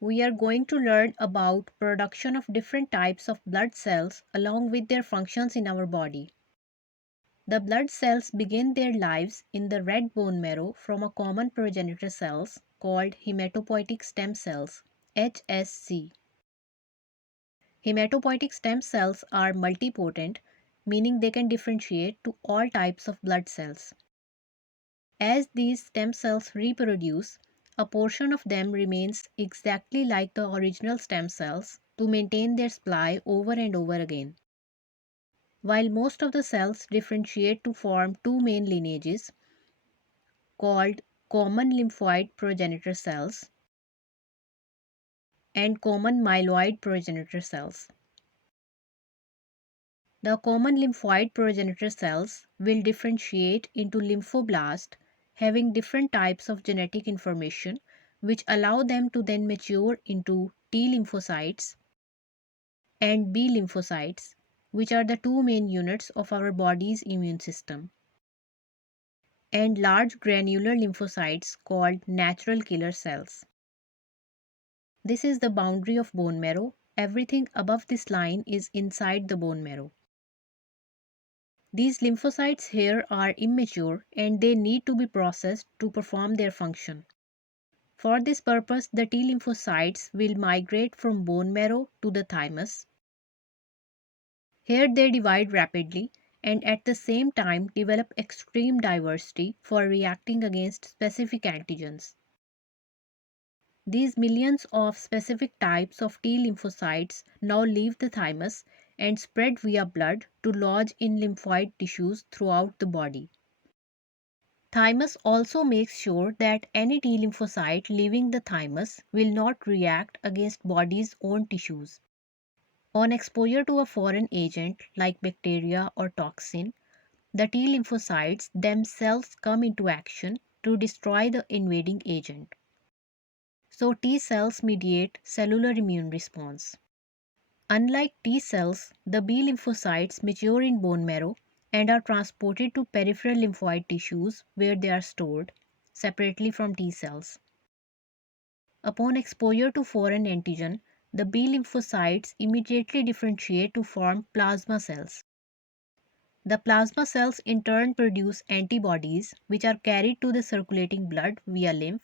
we are going to learn about production of different types of blood cells along with their functions in our body. The blood cells begin their lives in the red bone marrow from a common progenitor cells called hematopoietic stem cells (HSC). Hematopoietic stem cells are multipotent, meaning they can differentiate to all types of blood cells. As these stem cells reproduce, a portion of them remains exactly like the original stem cells to maintain their supply over and over again. While most of the cells differentiate to form two main lineages called common lymphoid progenitor cells and common myeloid progenitor cells. The common lymphoid progenitor cells will differentiate into lymphoblast having different types of genetic information which allow them to then mature into T lymphocytes and B lymphocytes, which are the two main units of our body's immune system, and large granular lymphocytes called natural killer cells. This is the boundary of bone marrow. Everything above this line is inside the bone marrow. These lymphocytes here are immature and they need to be processed to perform their function. For this purpose, the T lymphocytes will migrate from bone marrow to the thymus. Here they divide rapidly and at the same time develop extreme diversity for reacting against specific antigens. These millions of specific types of T lymphocytes now leave the thymus and spread via blood to lodge in lymphoid tissues throughout the body. Thymus also makes sure that any T lymphocyte leaving the thymus will not react against body's own tissues. On exposure to a foreign agent like bacteria or toxin, the T lymphocytes themselves come into action to destroy the invading agent. So T cells mediate cellular immune response. Unlike T cells, the B lymphocytes mature in bone marrow and are transported to peripheral lymphoid tissues where they are stored, separately from T cells. Upon exposure to foreign antigen, the B lymphocytes immediately differentiate to form plasma cells. The plasma cells in turn produce antibodies which are carried to the circulating blood via lymph.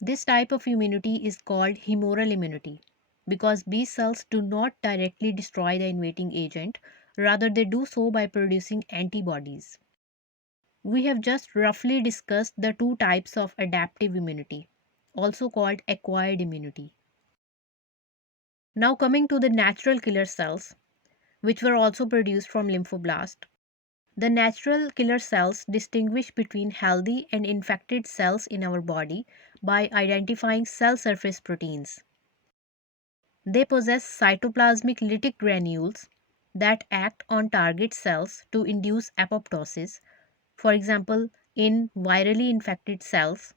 This type of immunity is called humoral immunity because B cells do not directly destroy the invading agent, rather they do so by producing antibodies. We have just roughly discussed the two types of adaptive immunity, also called acquired immunity. Now coming to the natural killer cells, which were also produced from lymphoblast. The natural killer cells distinguish between healthy and infected cells in our body by identifying cell surface proteins. They possess cytoplasmic lytic granules that act on target cells to induce apoptosis, for example, in virally infected cells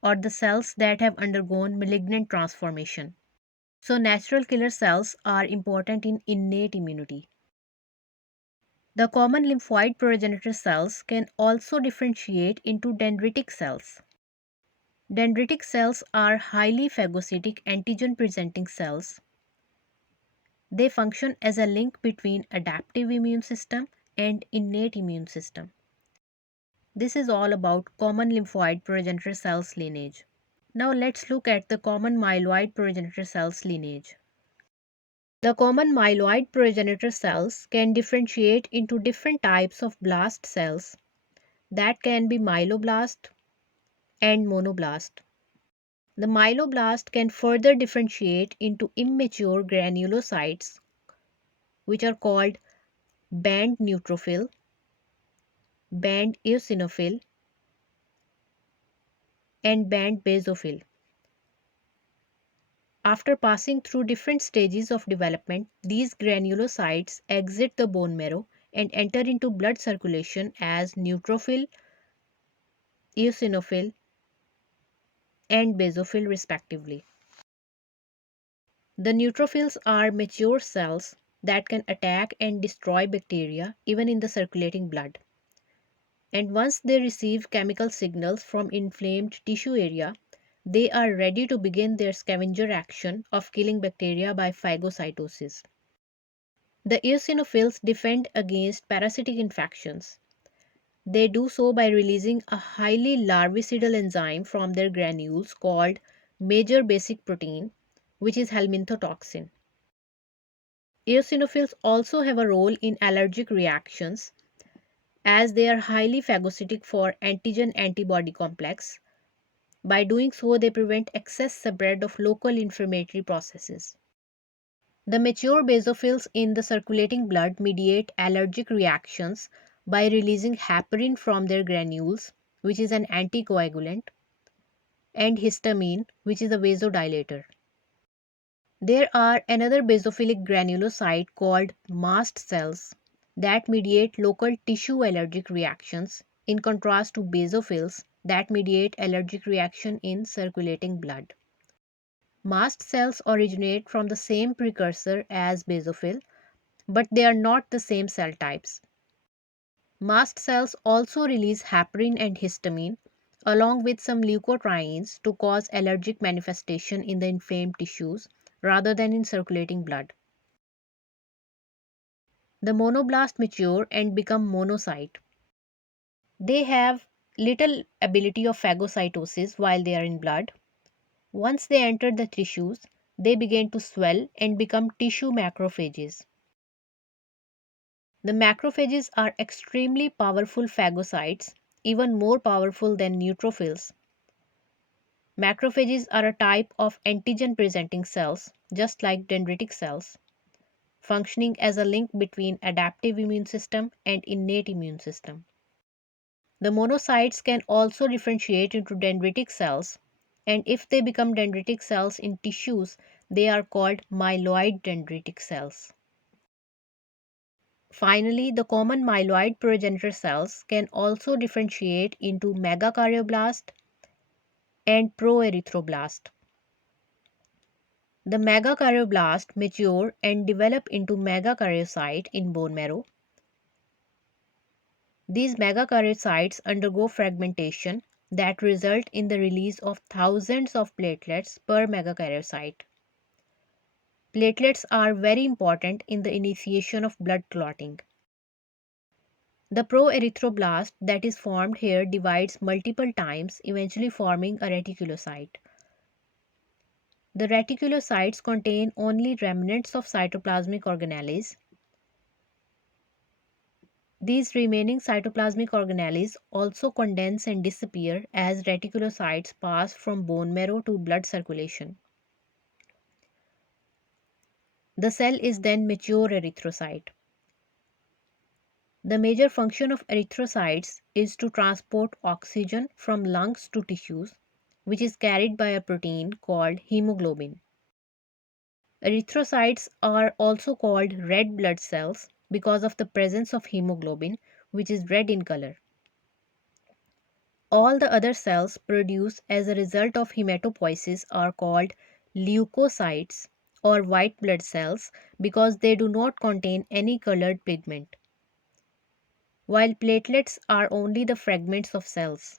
or the cells that have undergone malignant transformation. So, natural killer cells are important in innate immunity. The common lymphoid progenitor cells can also differentiate into dendritic cells. Dendritic cells are highly phagocytic antigen presenting cells. They function as a link between adaptive immune system and innate immune system. This is all about common lymphoid progenitor cells lineage. Now let's look at the common myeloid progenitor cells lineage. The common myeloid progenitor cells can differentiate into different types of blast cells that can be myeloblast and monoblast. The myeloblast can further differentiate into immature granulocytes which are called band neutrophil, band eosinophil, and band basophil. After passing through different stages of development, these granulocytes exit the bone marrow and enter into blood circulation as neutrophil, eosinophil, and basophil respectively. The neutrophils are mature cells that can attack and destroy bacteria even in the circulating blood. And once they receive chemical signals from inflamed tissue area, they are ready to begin their scavenger action of killing bacteria by phagocytosis. The eosinophils defend against parasitic infections. They do so by releasing a highly larvicidal enzyme from their granules called major basic protein, which is helminthotoxin. Eosinophils also have a role in allergic reactions as they are highly phagocytic for antigen antibody complex. By doing so, they prevent excess spread of local inflammatory processes. The mature basophils in the circulating blood mediate allergic reactions by releasing heparin from their granules, which is an anticoagulant, and histamine, which is a vasodilator. There are another basophilic granulocyte called mast cells that mediate local tissue allergic reactions in contrast to basophils that mediate allergic reaction in circulating blood. Mast cells originate from the same precursor as basophil, but they are not the same cell types. Mast cells also release heparin and histamine along with some leukotrienes to cause allergic manifestation in the inflamed tissues rather than in circulating blood. The monoblast mature and become monocyte. They have little ability of phagocytosis while they are in blood. Once they enter the tissues, they begin to swell and become tissue macrophages. The macrophages are extremely powerful phagocytes, even more powerful than neutrophils. Macrophages are a type of antigen presenting cells, just like dendritic cells, functioning as a link between adaptive immune system and innate immune system. The monocytes can also differentiate into dendritic cells, and if they become dendritic cells in tissues, they are called myeloid dendritic cells. Finally, the common myeloid progenitor cells can also differentiate into megakaryoblast and proerythroblast. The megakaryoblast mature and develop into megakaryocyte in bone marrow. These megakaryocytes undergo fragmentation that result in the release of thousands of platelets per megakaryocyte. Platelets are very important in the initiation of blood clotting. The proerythroblast that is formed here divides multiple times, eventually forming a reticulocyte. The reticulocytes contain only remnants of cytoplasmic organelles. These remaining cytoplasmic organelles also condense and disappear as reticulocytes pass from bone marrow to blood circulation. The cell is then mature erythrocyte. The major function of erythrocytes is to transport oxygen from lungs to tissues, which is carried by a protein called hemoglobin. Erythrocytes are also called red blood cells because of the presence of hemoglobin, which is red in color. All the other cells produced as a result of hematopoiesis are called leukocytes or white blood cells because they do not contain any colored pigment, while platelets are only the fragments of cells.